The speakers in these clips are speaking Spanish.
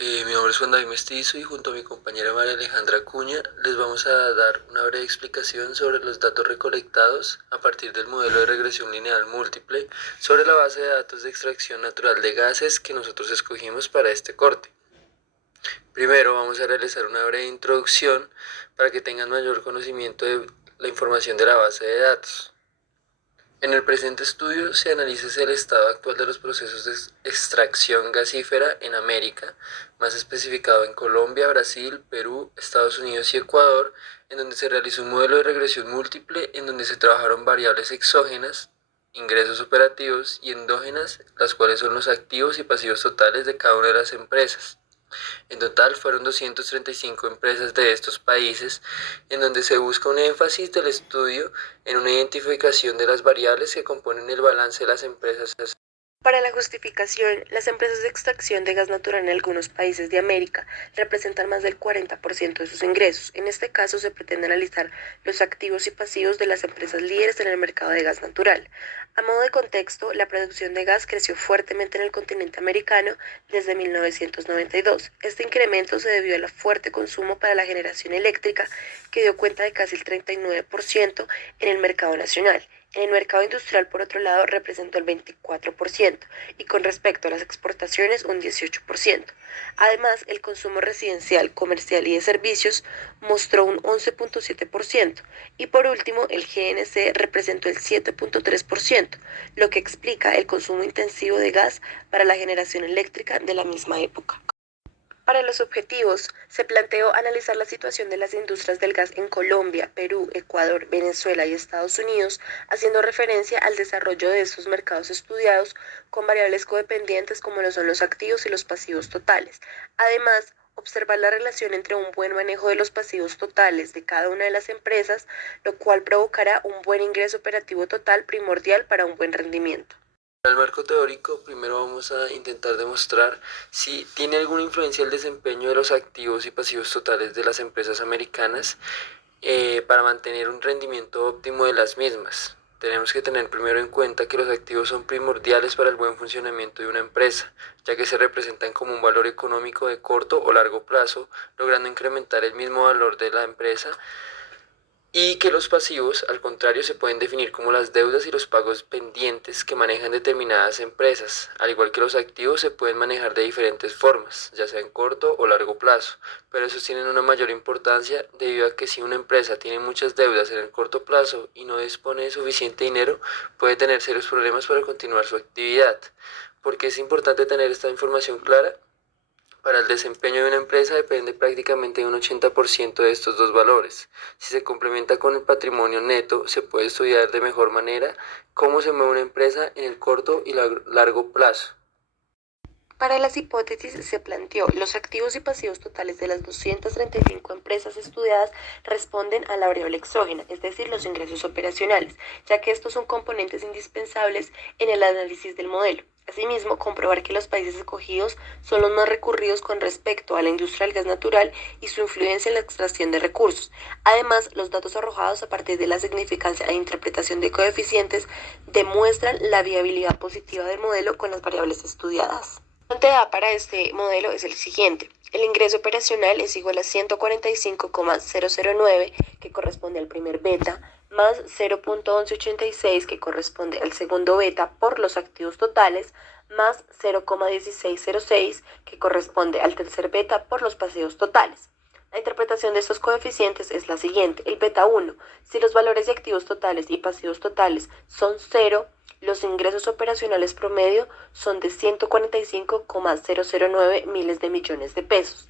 Mi nombre es Juan David Mestizo y junto a mi compañera María Alejandra Cuña les vamos a dar una breve explicación sobre los datos recolectados a partir del modelo de regresión lineal múltiple sobre la base de datos de extracción natural de gases que nosotros escogimos para este corte. Primero vamos a realizar una breve introducción para que tengan mayor conocimiento de la información de la base de datos. En el presente estudio se analiza el estado actual de los procesos de extracción gasífera en América, más especificado en Colombia, Brasil, Perú, Estados Unidos y Ecuador, en donde se realizó un modelo de regresión múltiple en donde se trabajaron variables exógenas, ingresos operativos y endógenas, las cuales son los activos y pasivos totales de cada una de las empresas. En total fueron 235 empresas de estos países, en donde se busca un énfasis del estudio en una identificación de las variables que componen el balance de las empresas. Para la justificación, las empresas de extracción de gas natural en algunos países de América representan más del 40% de sus ingresos. En este caso, se pretende analizar los activos y pasivos de las empresas líderes en el mercado de gas natural. A modo de contexto, la producción de gas creció fuertemente en el continente americano desde 1992. Este incremento se debió al fuerte consumo para la generación eléctrica, que dio cuenta de casi el 39% en el mercado nacional. En el mercado industrial, por otro lado, representó el 24% y con respecto a las exportaciones un 18%. Además, el consumo residencial, comercial y de servicios mostró un 11.7% y por último el GNC representó el 7.3%, lo que explica el consumo intensivo de gas para la generación eléctrica de la misma época. Para los objetivos, se planteó analizar la situación de las industrias del gas en Colombia, Perú, Ecuador, Venezuela y Estados Unidos, haciendo referencia al desarrollo de estos mercados estudiados con variables codependientes como lo son los activos y los pasivos totales. Además, observar la relación entre un buen manejo de los pasivos totales de cada una de las empresas, lo cual provocará un buen ingreso operativo total primordial para un buen rendimiento. Para el marco teórico, primero vamos a intentar demostrar si tiene alguna influencia el desempeño de los activos y pasivos totales de las empresas americanas para mantener un rendimiento óptimo de las mismas. Tenemos que tener primero en cuenta que los activos son primordiales para el buen funcionamiento de una empresa, ya que se representan como un valor económico de corto o largo plazo, logrando incrementar el mismo valor de la empresa, y que los pasivos, al contrario, se pueden definir como las deudas y los pagos pendientes que manejan determinadas empresas. Al igual que los activos, se pueden manejar de diferentes formas, ya sea en corto o largo plazo, pero esos tienen una mayor importancia debido a que si una empresa tiene muchas deudas en el corto plazo y no dispone de suficiente dinero, puede tener serios problemas para continuar su actividad. ¿Por qué es importante tener esta información clara? Para el desempeño de una empresa depende prácticamente de un 80% de estos dos valores. Si se complementa con el patrimonio neto, se puede estudiar de mejor manera cómo se mueve una empresa en el corto y largo plazo. Para las hipótesis se planteó, los activos y pasivos totales de las 235 empresas estudiadas responden a la variable exógena, es decir, los ingresos operacionales, ya que estos son componentes indispensables en el análisis del modelo. Asimismo, comprobar que los países escogidos son los más recurridos con respecto a la industria del gas natural y su influencia en la extracción de recursos. Además, los datos arrojados a partir de la significancia e interpretación de coeficientes demuestran la viabilidad positiva del modelo con las variables estudiadas. El monte A para este modelo es el siguiente. El ingreso operacional es igual a 145,009, que corresponde al primer beta, más 0.1186, que corresponde al segundo beta, por los activos totales, más 0,1606, que corresponde al tercer beta, por los pasivos totales. La interpretación de estos coeficientes es la siguiente. El beta 1, si los valores de activos totales y pasivos totales son 0, los ingresos operacionales promedio son de 145,009 miles de millones de pesos.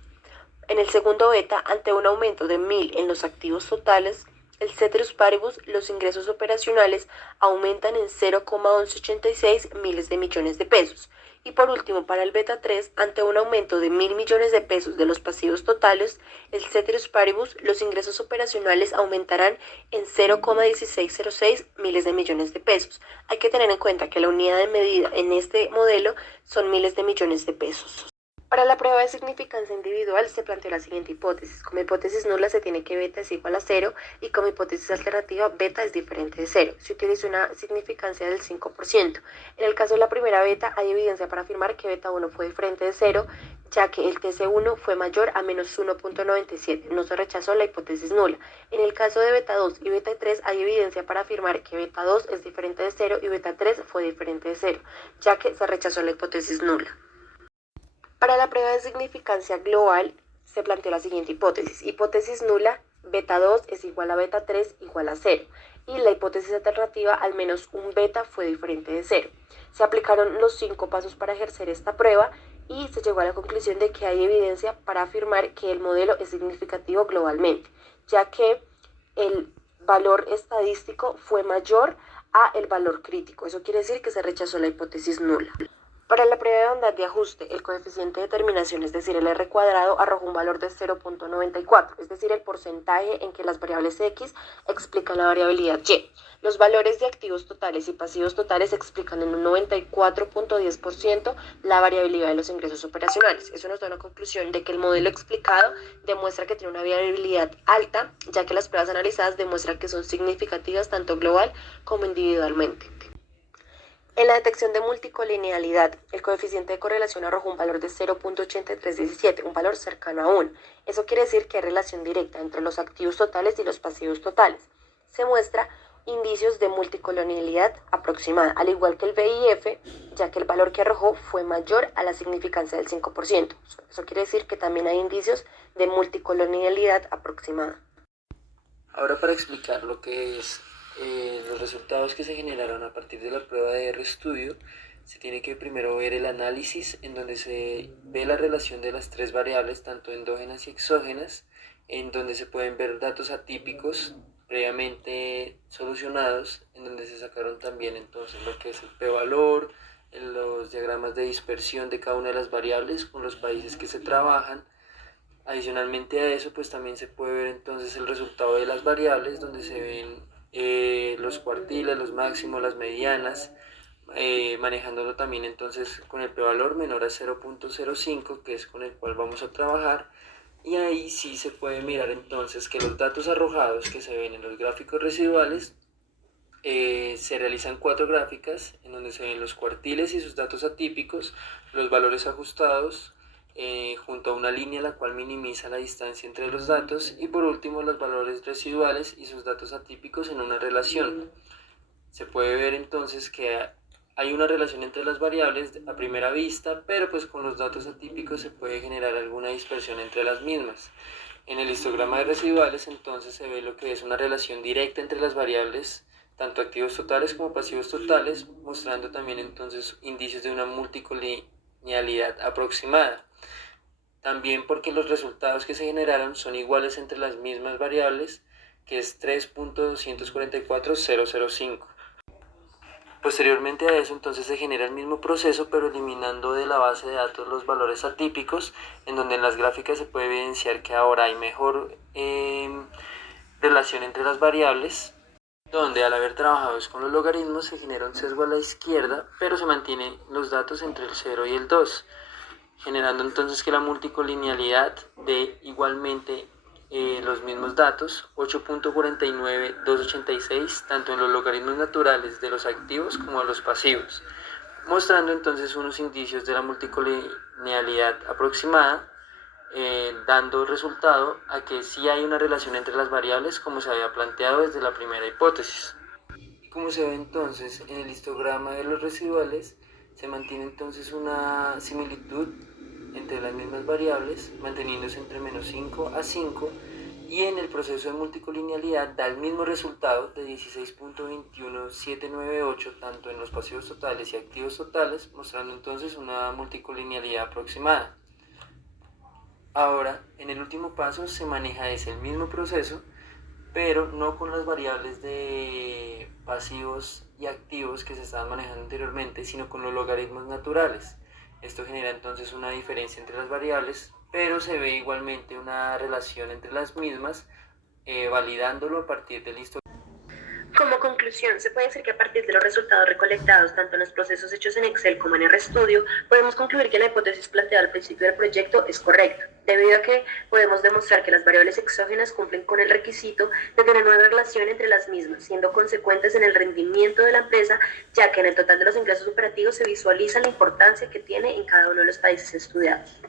En el segundo beta, ante un aumento de 1000 en los activos totales, el ceteris paribus, los ingresos operacionales aumentan en 0,1186 miles de millones de pesos. Y por último, para el beta 3, ante un aumento de 1000 millones de pesos de los pasivos totales, el ceteris paribus, los ingresos operacionales aumentarán en 0,1606 miles de millones de pesos. Hay que tener en cuenta que la unidad de medida en este modelo son miles de millones de pesos. Para la prueba de significancia individual se planteó la siguiente hipótesis. Como hipótesis nula se tiene que beta es igual a 0 y como hipótesis alternativa beta es diferente de 0. Se utiliza una significancia del 5%. En el caso de la primera beta hay evidencia para afirmar que beta 1 fue diferente de 0, ya que el TC1 fue mayor a menos 1.97. No se rechazó la hipótesis nula. En el caso de beta 2 y beta 3 hay evidencia para afirmar que beta 2 es diferente de 0 y beta 3 fue diferente de 0, ya que se rechazó la hipótesis nula. Para la prueba de significancia global se planteó la siguiente hipótesis. Hipótesis nula, beta 2 es igual a beta 3 igual a 0. Y la hipótesis alternativa, al menos un beta fue diferente de 0. Se aplicaron los 5 pasos para ejercer esta prueba y se llegó a la conclusión de que hay evidencia para afirmar que el modelo es significativo globalmente, ya que el valor estadístico fue mayor a el valor crítico. Eso quiere decir que se rechazó la hipótesis nula. Para la prueba de bondad de ajuste, el coeficiente de determinación, es decir, el R cuadrado, arrojó un valor de 0.94, es decir, el porcentaje en que las variables X explican la variabilidad Y. Los valores de activos totales y pasivos totales explican en un 94.10% la variabilidad de los ingresos operacionales. Eso nos da una conclusión de que el modelo explicado demuestra que tiene una variabilidad alta, ya que las pruebas analizadas demuestran que son significativas tanto global como individualmente. En la detección de multicolinealidad, el coeficiente de correlación arrojó un valor de 0.8317, un valor cercano a 1. Eso quiere decir que hay relación directa entre los activos totales y los pasivos totales. Se muestra indicios de multicolonialidad aproximada, al igual que el VIF, ya que el valor que arrojó fue mayor a la significancia del 5%. Eso quiere decir que también hay indicios de multicolonialidad aproximada. Ahora para explicar lo que es los resultados que se generaron a partir de la prueba de RStudio, se tiene que primero ver el análisis en donde se ve la relación de las tres variables, tanto endógenas y exógenas, en donde se pueden ver datos atípicos previamente solucionados, en donde se sacaron también entonces lo que es el p-valor, los diagramas de dispersión de cada una de las variables con los países que se trabajan. Adicionalmente a eso, pues también se puede ver entonces el resultado de las variables, donde se ven los cuartiles, los máximos, las medianas, manejándolo también entonces con el p-valor menor a 0.05, que es con el cual vamos a trabajar. Y ahí sí se puede mirar entonces que los datos arrojados que se ven en los gráficos residuales, se realizan 4 gráficas en donde se ven los cuartiles y sus datos atípicos, los valores ajustados, junto a una línea la cual minimiza la distancia entre los datos, y por último los valores residuales y sus datos atípicos en una relación. Se puede ver entonces que hay una relación entre las variables a primera vista, pero pues con los datos atípicos se puede generar alguna dispersión entre las mismas. En el histograma de residuales entonces se ve lo que es una relación directa entre las variables, tanto activos totales como pasivos totales, mostrando también entonces indicios de una multicolinealidad aproximada. También porque los resultados que se generaron son iguales entre las mismas variables, que es 3.244005. Posteriormente a eso entonces se genera el mismo proceso, pero eliminando de la base de datos los valores atípicos, en donde en las gráficas se puede evidenciar que ahora hay mejor relación entre las variables, donde al haber trabajado con los logaritmos se genera un sesgo a la izquierda, pero se mantienen los datos entre el 0 y el 2, generando entonces que la multicolinealidad dé igualmente los mismos datos, 8.49286, tanto en los logaritmos naturales de los activos como de los pasivos, mostrando entonces unos indicios de la multicolinealidad aproximada, dando resultado a que sí hay una relación entre las variables como se había planteado desde la primera hipótesis. Y como se ve entonces en el histograma de los residuales, se mantiene entonces una similitud entre las mismas variables, manteniéndose entre menos 5 a 5, y en el proceso de multicolinealidad da el mismo resultado de 16.21798 tanto en los pasivos totales y activos totales, mostrando entonces una multicolinealidad aproximada. Ahora, en el último paso se maneja el mismo proceso, pero no con las variables de pasivos y activos que se estaban manejando anteriormente, sino con los logaritmos naturales. Esto genera entonces una diferencia entre las variables, pero se ve igualmente una relación entre las mismas, validándolo a partir del histograma. Como conclusión, se puede decir que a partir de los resultados recolectados tanto en los procesos hechos en Excel como en RStudio, podemos concluir que la hipótesis planteada al principio del proyecto es correcta, debido a que podemos demostrar que las variables exógenas cumplen con el requisito de tener una relación entre las mismas, siendo consecuentes en el rendimiento de la empresa, ya que en el total de los ingresos operativos se visualiza la importancia que tiene en cada uno de los países estudiados.